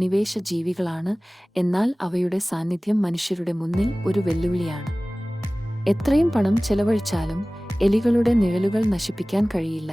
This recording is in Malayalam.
അധിനിവേശ ജീവികളാണ്, എന്നാൽ അവയുടെ സാന്നിധ്യം മനുഷ്യരുടെ മുന്നിൽ ഒരു വെല്ലുവിളിയാണ്. എത്രയും പണം ചെലവഴിച്ചാലും എലികളുടെ നിഴലുകൾ നശിപ്പിക്കാൻ കഴിയില്ല.